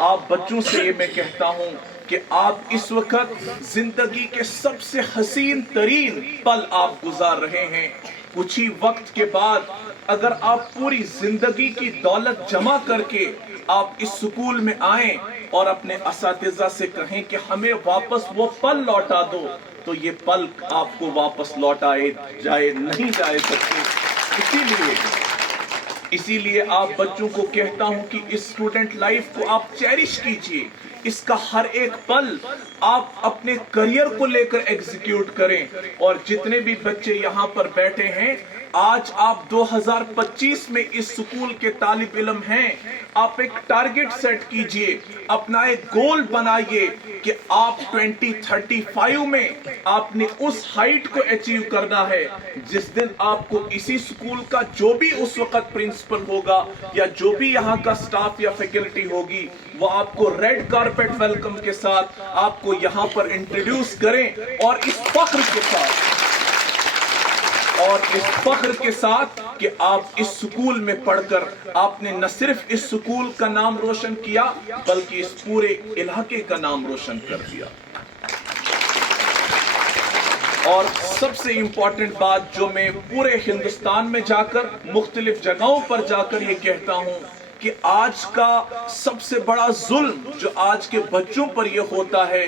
آپ بچوں سے یہ میں کہتا ہوں کہ آپ اس وقت زندگی کے سب سے حسین ترین پل آپ گزار رہے ہیں. کچھ ہی وقت کے بعد اگر آپ پوری زندگی کی دولت جمع کر کے آپ اس سکول میں آئیں اور اپنے اساتذہ سے کہیں کہ ہمیں واپس وہ پل لوٹا دو، تو یہ پل آپ کو واپس لوٹائے نہیں جائے سکتے. اسی لیے آپ بچوں کو کہتا ہوں کہ اس اسٹوڈنٹ لائف کو آپ چیریش کیجئے. اس کا ہر ایک پل آپ اپنے کریئر کو لے کر ایگزیکیوٹ کریں. اور جتنے بھی بچے یہاں پر بیٹھے ہیں، آج آپ 2025 میں اس سکول کے طالب علم ہیں، آپ ایک ٹارگٹ سیٹ کیجئے، اپنا ایک گول بنائیے کہ آپ 2035 میں آپ نے اس ہائٹ کو اچیو کرنا ہے جس دن آپ کو اسی سکول کا جو بھی اس وقت پرنسپل ہوگا یا جو بھی یہاں کا سٹاف یا فیکلٹی ہوگی، وہ آپ کو ریڈ کارپیٹ ویلکم کے ساتھ آپ کو یہاں پر انٹروڈیوس کریں اور اس فخر کے ساتھ کہ آپ اس سکول میں پڑھ کر آپ نے نہ صرف اس سکول کا نام روشن کیا بلکہ اس پورے علاقے کا نام روشن کر دیا. اور سب سے امپورٹنٹ بات جو میں پورے ہندوستان میں جا کر مختلف جگہوں پر جا کر یہ کہتا ہوں کہ آج کا سب سے بڑا ظلم جو آج کے بچوں پر یہ ہوتا ہے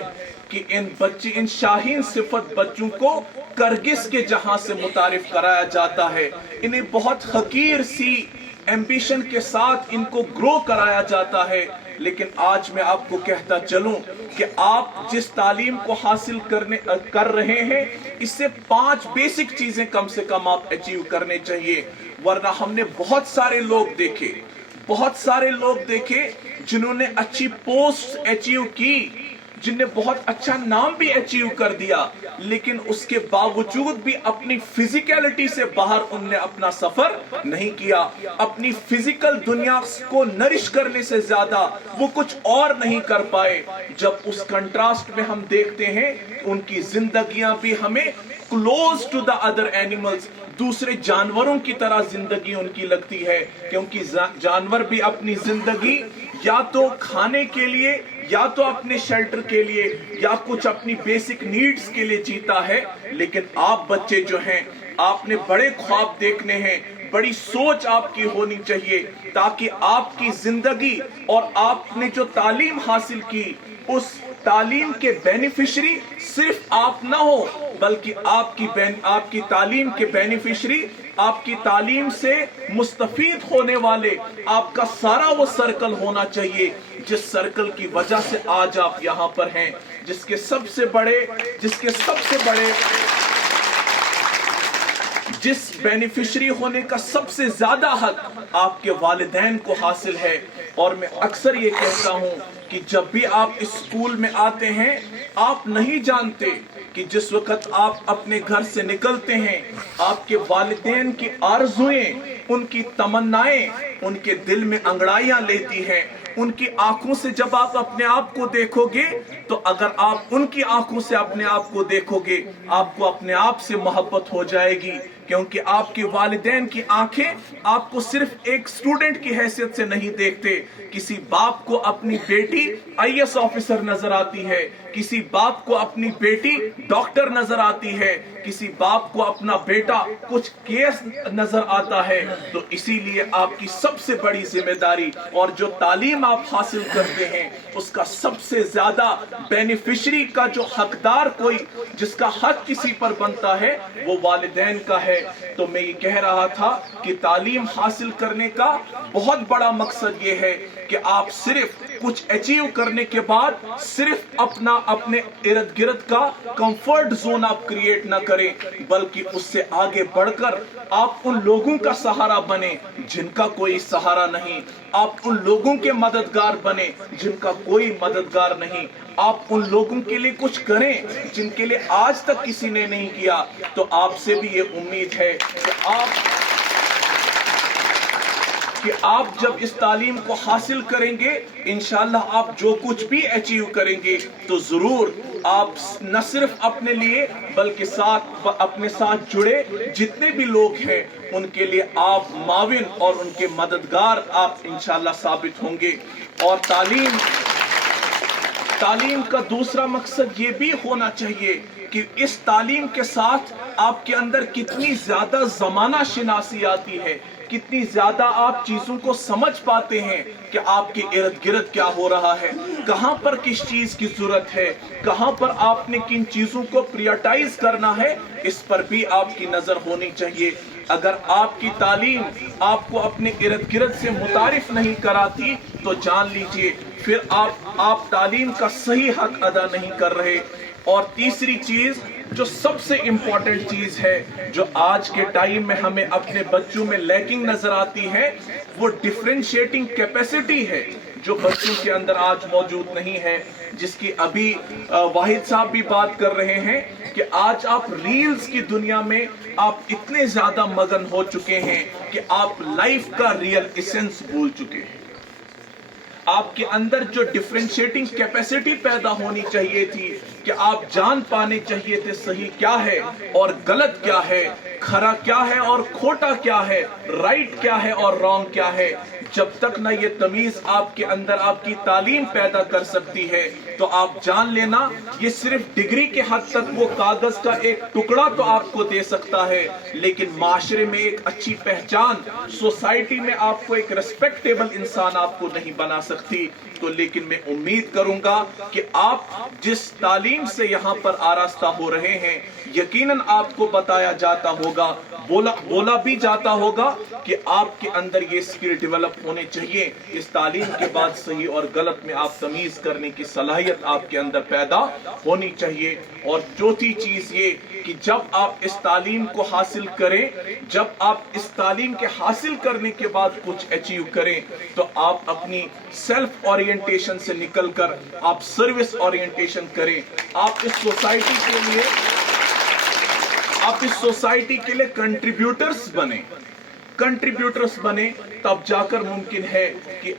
کہ ان شاہین صفت بچوں کو کرگس کے جہاں سے متعارف کرایا جاتا ہے. انہیں بہت حقیر سی ایمبیشن کے ساتھ ان کو گرو کرایا جاتا ہے. لیکن آج میں آپ کو کہتا چلوں کہ آپ جس تعلیم کو حاصل کر رہے ہیں، اس سے 5 بیسک چیزیں کم سے کم آپ اچیو کرنے چاہیے. ورنہ ہم نے بہت سارے لوگ دیکھے جنہوں نے اچھی پوسٹ اچیو کی، جن نے بہت اچھا نام بھی اچیو کر دیا، لیکن اس کے باوجود بھی اپنی فزیکلٹی سے باہر ان نے اپنا سفر نہیں کیا. اپنی فزیکل دنیا کو نرش کرنے سے زیادہ وہ کچھ اور نہیں کر پائے. جب اس کنٹراسٹ میں ہم دیکھتے ہیں ان کی زندگیاں بھی ہمیں close to the other animals, دوسرے جانوروں کی طرح زندگی ان کی لگتی ہے، کیونکہ جانور بھی اپنی زندگی یا تو کھانے کے لیے یا تو اپنے شیلٹر کے لیے یا کچھ اپنی بیسک نیڈز کے لیے جیتا ہے. لیکن آپ بچے جو ہیں، آپ نے بڑے خواب دیکھنے ہیں، بڑی سوچ آپ کی ہونی چاہیے تاکہ آپ کی زندگی اور آپ نے جو تعلیم حاصل کی اس تعلیم کے بینیفیشری صرف آپ نہ ہو بلکہ آپ کی تعلیم کے بینیفیشری، آپ کی تعلیم سے مستفید ہونے والے آپ کا سارا وہ سرکل ہونا چاہیے جس سرکل کی وجہ سے آج آپ یہاں پر ہیں، جس کے سب سے بڑے جس بینیفیشری ہونے کا سب سے زیادہ حق آپ کے والدین کو حاصل ہے. اور میں اکثر یہ کہتا ہوں کہ جب بھی آپ اس اسکول میں آتے ہیں، آپ نہیں جانتے کہ جس وقت آپ اپنے گھر سے نکلتے ہیں، آپ کے والدین کی آرزوئیں، ان کی تمنائیں ان کے دل میں انگڑائیاں لیتی ہیں. ان کی آنکھوں سے جب آپ اپنے آپ کو دیکھو گے تو اگر آپ ان کی آنکھوں سے اپنے آپ کو دیکھو گے، آپ کو اپنے آپ سے محبت ہو جائے گی. کیونکہ آپ کے والدین کی آنکھیں آپ کو صرف ایک اسٹوڈنٹ کی حیثیت سے نہیں دیکھتے. کسی باپ کو اپنی بیٹی IAS آفیسر نظر آتی ہے، کسی باپ کو اپنی بیٹی ڈاکٹر نظر آتی ہے، کسی باپ کو اپنا بیٹا کچھ کیس نظر آتا ہے. تو اسی لیے آپ کی سب سے بڑی ذمہ داری اور جو تعلیم آپ حاصل کرتے ہیں اس کا سب سے زیادہ بینیفیشری کا جو حقدار کوئی جس کا حق کسی پر بنتا ہے وہ والدین کا ہے. تو میں یہ کہہ رہا تھا کہ تعلیم حاصل کرنے کا بہت بڑا مقصد یہ ہے کہ آپ صرف کچھ اچیو کرنے کے بعد صرف اپنے ارد گرد کا کمفرٹ زون آپ کریٹ نہ کریں، بلکہ اس سے آگے بڑھ کر آپ ان لوگوں کا سہارا بنیں جن کا کوئی سہارا نہیں. آپ ان لوگوں کے مددگار بنیں جن کا کوئی مددگار نہیں. آپ ان لوگوں کے لیے کچھ کریں جن کے لیے آج تک کسی نے نہیں کیا. تو آپ سے بھی یہ امید ہے کہ آپ جب اس تعلیم کو حاصل کریں گے، انشاءاللہ آپ جو کچھ بھی اچیو کریں گے تو ضرور آپ نہ صرف اپنے لیے بلکہ اپنے ساتھ جڑے جتنے بھی لوگ ہیں ان کے لیے آپ معاون اور ان کے مددگار آپ انشاءاللہ ثابت ہوں گے. اور تعلیم تعلیم کا دوسرا مقصد یہ بھی ہونا چاہیے کہ اس تعلیم کے ساتھ آپ کے اندر کتنی زیادہ زمانہ شناسی آتی ہے، کتنی زیادہ آپ چیزوں کو سمجھ پاتے ہیں کہ آپ کے ارد گرد کیا ہو رہا ہے، کہاں پر کس چیز کی ضرورت ہے، کہاں پر آپ نے کن چیزوں کو پریارٹائز کرنا ہے، اس پر بھی آپ کی نظر ہونی چاہیے۔ اگر آپ کی تعلیم آپ کو اپنے ارد گرد سے متعارف نہیں کراتی تو جان لیجئے پھر آپ تعلیم کا صحیح حق ادا نہیں کر رہے۔ اور تیسری چیز جو سب سے امپورٹنٹ چیز ہے، جو آج کے ٹائم میں ہمیں اپنے بچوں میں لیکنگ نظر آتی ہے، وہ ڈیفرینشیٹنگ کیپیسٹی ہے، جو بچوں کے اندر آج موجود نہیں ہے، جس کی ابھی واحد صاحب بھی بات کر رہے ہیں کہ آج آپ ریلز کی دنیا میں آپ اتنے زیادہ مگن ہو چکے ہیں کہ آپ لائف کا ریئل ایسنس بھول چکے ہیں۔ آپ کے اندر جو ڈیفرینشیٹنگ کیپیسٹی پیدا ہونی چاہیے تھی کہ آپ جان پانے چاہیے تھے صحیح کیا ہے اور غلط کیا ہے، کھرا کیا ہے اور کھوٹا کیا ہے، رائٹ کیا ہے اور رانگ کیا ہے، جب تک نہ یہ تمیز آپ کے اندر آپ کی تعلیم پیدا کر سکتی ہے تو آپ جان لینا یہ صرف ڈگری کے حد تک وہ کاغذ کا ایک ٹکڑا تو آپ کو دے سکتا ہے، لیکن معاشرے میں ایک اچھی پہچان، سوسائٹی میں آپ کو ایک ریسپیکٹیبل انسان آپ کو نہیں بنا سکتی۔ تو لیکن میں امید کروں گا کہ آپ جس تعلیم سے یہاں پر آراستہ ہو رہے ہیں، یقیناً آپ کو بتایا جاتا ہوگا، بولا بھی جاتا ہوگا کہ آپ کے اندر یہ اسکل ڈیولپ ہونے چاہیے، اس تعلیم کے بعد صحیح اور غلط میں آپ تمیز کرنے کی صلاحیت آپ کے اندر پیدا ہونی چاہیے۔ اور چوتھی چیز یہ کہ جب آپ اس تعلیم کو حاصل کریں، جب آپ اس تعلیم کے حاصل کرنے کے بعد کچھ اچیو کریں تو آپ اپنی سیلف اورینٹیشن سے نکل کر آپ سروس اورینٹیشن کریں، آپ اس سوسائٹی کے لیے کنٹریبیوٹرز بنے، تب جا کر ممکن ہے کہ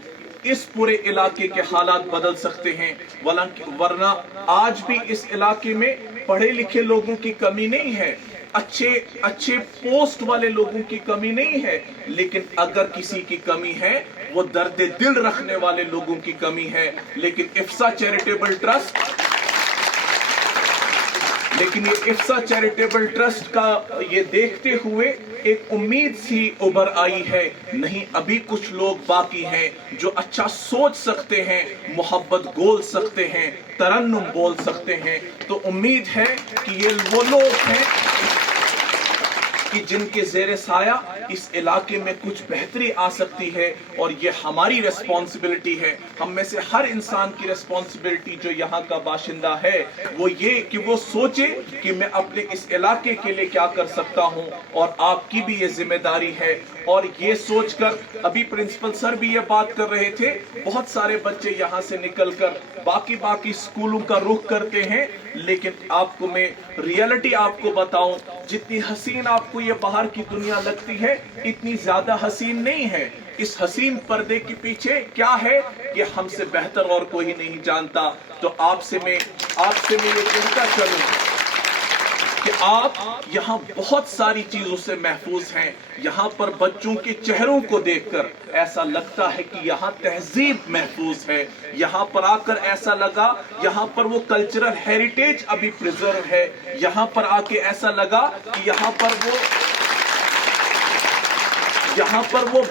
اس پورے علاقے کے حالات بدل سکتے ہیں، ورنہ آج بھی اس علاقے میں پڑھے لکھے لوگوں کی کمی نہیں ہے، اچھے پوسٹ والے لوگوں کی کمی نہیں ہے، لیکن اگر کسی کی کمی ہے وہ درد دل رکھنے والے لوگوں کی کمی ہے۔ لیکن افسا چیریٹیبل ٹرسٹ کا یہ دیکھتے ہوئے ایک امید سی ابھر آئی ہے، نہیں ابھی کچھ لوگ باقی ہیں جو اچھا سوچ سکتے ہیں، محبت بول سکتے ہیں، ترنم بول سکتے ہیں۔ تو امید ہے کہ یہ وہ لوگ ہیں کہ جن کے زیر سایہ اس علاقے میں کچھ بہتری آ سکتی ہے، اور یہ ہماری ریسپانسبلٹی ہے، ہم میں سے ہر انسان کی ریسپانسبلٹی جو یہاں کا باشندہ ہے وہ یہ کہ وہ سوچے کہ میں اپنے اس علاقے کے لیے کیا کر سکتا ہوں، اور آپ کی بھی یہ ذمہ داری ہے۔ اور یہ سوچ کر ابھی پرنسپل سر بھی یہ بات کر رہے تھے، بہت سارے بچے یہاں سے نکل کر باقی اسکولوں کا رخ کرتے ہیں، لیکن آپ کو میں ریئلٹی آپ کو بتاؤں، جتنی حسین آپ کو یہ باہر کی دنیا لگتی ہے اتنی زیادہ حسین نہیں ہے۔ اس حسین پردے کے پیچھے کیا ہے یہ ہم سے بہتر اور کوئی نہیں جانتا۔ تو آپ سے میں یہ کہتا چلوں کہ آپ یہاں بہت ساری چیزوں سے محفوظ ہیں، یہاں پر بچوں کے چہروں کو دیکھ کر ایسا لگتا ہے کہ یہاں تہذیب محفوظ ہے، یہاں پر آ کر ایسا لگا یہاں پر وہ کلچرل ہیریٹیج ابھی پریزرو ہے، یہاں پر آ کے ایسا لگا کہ یہاں پر وہ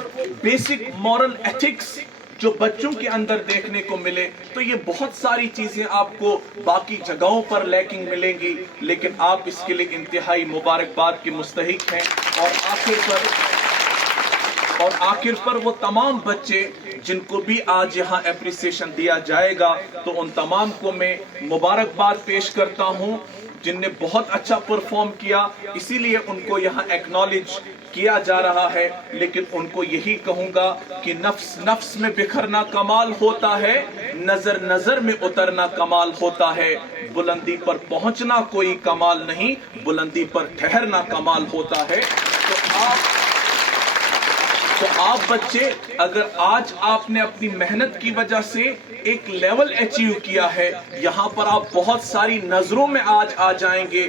بیسک مورل ایتھکس جو بچوں کے اندر دیکھنے کو ملے۔ تو یہ بہت ساری چیزیں آپ کو باقی جگہوں پر لیکنگ ملیں گی، لیکن آپ اس کے لیے انتہائی مبارکباد کے مستحق ہیں۔ اور آخر پر وہ تمام بچے جن کو بھی آج یہاں اپریسیشن دیا جائے گا تو ان تمام کو میں مبارکباد پیش کرتا ہوں جن نے بہت اچھا پرفارم کیا، اسی لیے ان کو یہاں ایکنالج کیا جا رہا ہے۔ لیکن ان کو یہی کہوں گا کہ نفس میں بکھرنا کمال ہوتا ہے، نظر میں اترنا کمال ہوتا ہے، بلندی پر پہنچنا کوئی کمال نہیں، بلندی پر ٹھہرنا کمال ہوتا ہے۔ تو آپ بچے، اگر آج آپ نے اپنی محنت کی وجہ سے ایک لیول اچیو کیا ہے، یہاں پر آپ بہت ساری نظروں میں آج آ جائیں گے،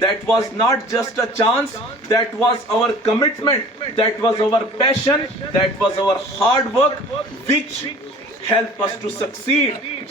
that was not just a chance, that was our commitment, that was our passion, that was our hard work which help us to succeed.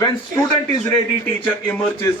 When student is ready, teacher emerges।